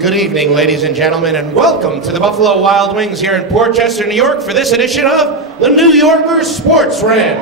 Good evening, ladies and gentlemen, and welcome to the Buffalo Wild Wings here in Port Chester, New York for this edition of the New Yorker Sports Rant.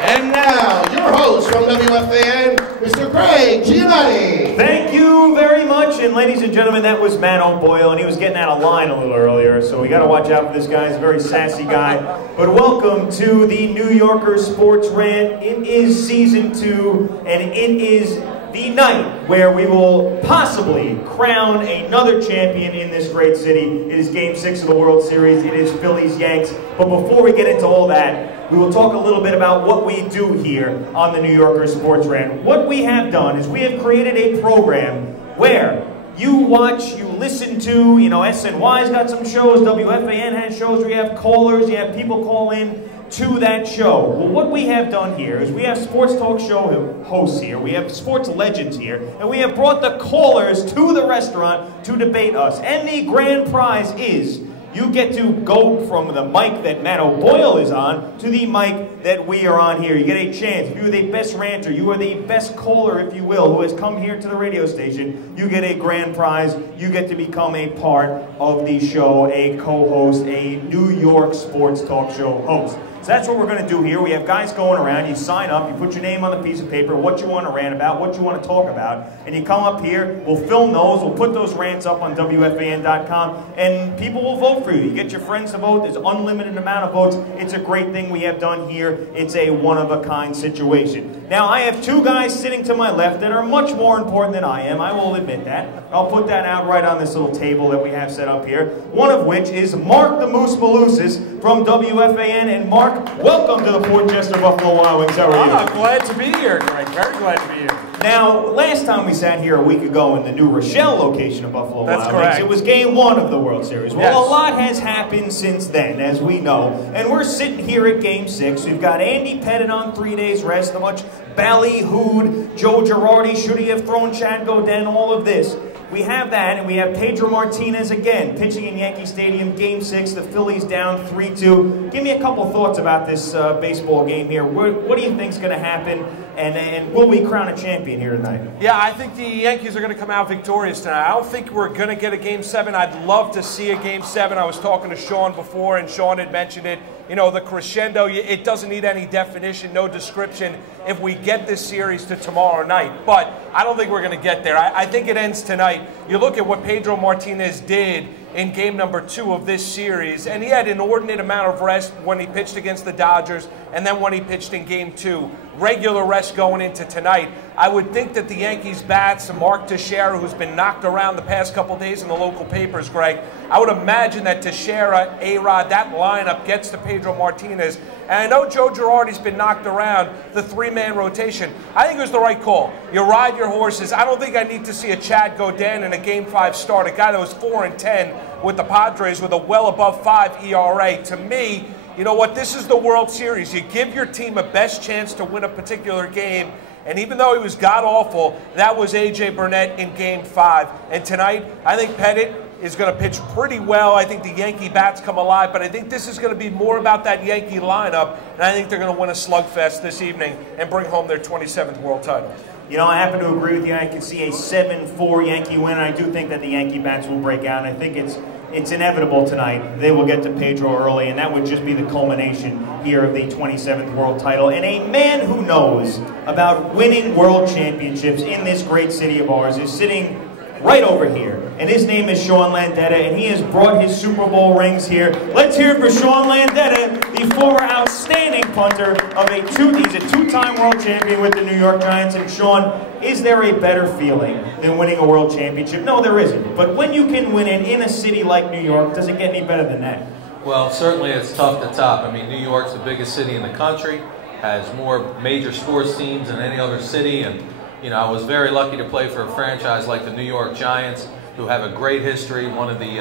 And now, your host from WFAN, Mr. Craig Giannotti. Thank you very much, and ladies and gentlemen, that was Matt O'Boyle, and he was getting out of line a little earlier, so we got to watch out for this guy. He's a very sassy guy. But welcome to the New Yorker Sports Rant. It is season 2, and it is the night where we will possibly crown another champion in this great city. It is Game 6 of the World Series. It is Phillies-Yanks. But before we get into all that, we will talk a little bit about what we do here on the New Yorker Sports Rant. What we have done is we have created a program where you watch, you listen to, SNY's got some shows, WFAN has shows where you have callers, you have people call in to that show. Well, what we have done here is we have sports talk show hosts here, we have sports legends here, and we have brought the callers to the restaurant to debate us. And the grand prize is you get to go from the mic that Matt O'Boyle is on to the mic that we are on here. You get a chance. If you're the best ranter, you are the best caller, if you will, who has come here to the radio station, you get a grand prize. You get to become a part of the show, a co-host, a New York sports talk show host. So that's what we're going to do here. We have guys going around. You sign up. You put your name on the piece of paper, what you want to rant about, what you want to talk about. And you come up here. We'll film those. We'll put those rants up on WFAN.com. And people will vote for you. You get your friends to vote. There's an unlimited amount of votes. It's a great thing we have done here. It's a one-of-a-kind situation. Now, I have two guys sitting to my left that are much more important than I am. I will admit that. I'll put that out right on this little table that we have set up here. One of which is Mark the Moose Malusis from WFAN. And Mark, welcome to the Port Chester Buffalo Wild Wings. How are you? I'm glad to be here, Greg. Very glad to be here. Now, last time we sat here a week ago in the New Rochelle location of Buffalo Wild Wings, it was Game 1 of the World Series. Well, yes. A lot has happened since then, as we know. And we're sitting here at Game 6. We've got Andy Pettitte on 3 days rest, a much ballyhooed Joe Girardi, should he have thrown Chad Godin, all of this. We have that, and we have Pedro Martinez again, pitching in Yankee Stadium, Game 6, the Phillies down 3-2. Give me a couple thoughts about this baseball game here. What do you think's going to happen, and will we crown a champion here tonight? Yeah, I think the Yankees are going to come out victorious tonight. I don't think we're going to get a Game 7. I'd love to see a Game 7. I was talking to Sean before, and Sean had mentioned it. The crescendo, it doesn't need any definition, no description if we get this series to tomorrow night. But I don't think we're going to get there. I think it ends tonight. You look at what Pedro Martinez did in game number 2 of this series, and he had an inordinate amount of rest when he pitched against the Dodgers and then when he pitched in game 2. Regular rest going into tonight. I would think that the Yankees bats, Mark Teixeira, who's been knocked around the past couple days in the local papers, Greg, I would imagine that Teixeira, A-Rod, that lineup gets to Pedro Martinez. And I know Joe Girardi's been knocked around, the 3-man rotation. I think it was the right call. You ride your horses. I don't think I need to see a Chad Godin in a Game 5 start, a guy that was 4-10 with the Padres with a well above 5 ERA. To me, you know what? This is the World Series. You give your team a best chance to win a particular game. And even though he was god-awful, that was A.J. Burnett in Game 5. And tonight, I think Pettitte is going to pitch pretty well. I think the Yankee bats come alive. But I think this is going to be more about that Yankee lineup. And I think they're going to win a slugfest this evening and bring home their 27th world title. I happen to agree with you. I can see a 7-4 Yankee win. I do think that the Yankee bats will break out. And I think it's inevitable tonight. They will get to Pedro early, and that would just be the culmination here of the 27th world title. And a man who knows about winning world championships in this great city of ours is sitting right over here. And his name is Sean Landeta, and he has brought his Super Bowl rings here. Let's hear it for Sean Landeta, the former outstanding punter of he's a 2-time world champion with the New York Giants. And Sean, is there a better feeling than winning a world championship? No, there isn't. But when you can win it in a city like New York, does it get any better than that? Well, certainly it's tough to top. I mean, New York's the biggest city in the country, has more major sports teams than any other city, and I was very lucky to play for a franchise like the New York Giants, who have a great history, one of the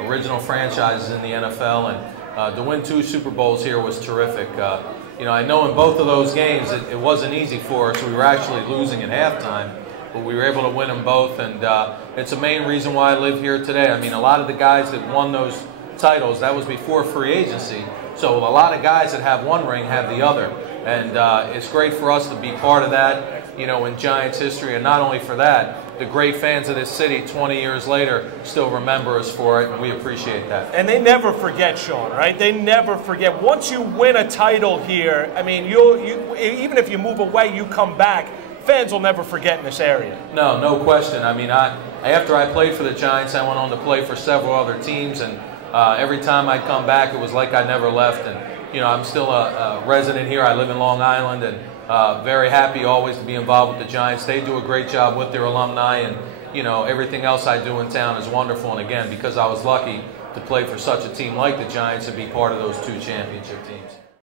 original franchises in the NFL, and to win 2 Super Bowls here was terrific. I know in both of those games it wasn't easy for us. We were actually losing at halftime, but we were able to win them both, and it's a main reason why I live here today. I mean, a lot of the guys that won those titles, that was before free agency, so a lot of guys that have one ring have the other, and it's great for us to be part of that, in Giants history, and not only for that, the great fans of this city 20 years later still remember us for it, and we appreciate that. And they never forget, Sean, right? They never forget. Once you win a title here, I mean, even if you move away, you come back, fans will never forget in this area. No, no question. I mean, after I played for the Giants, I went on to play for several other teams, and every time I'd come back, it was like I never left. And you know, I'm still a resident here. I live in Long Island, and very happy always to be involved with the Giants. They do a great job with their alumni, and you know, everything else I do in town is wonderful. And again, because I was lucky to play for such a team like the Giants and be part of those 2 championship teams.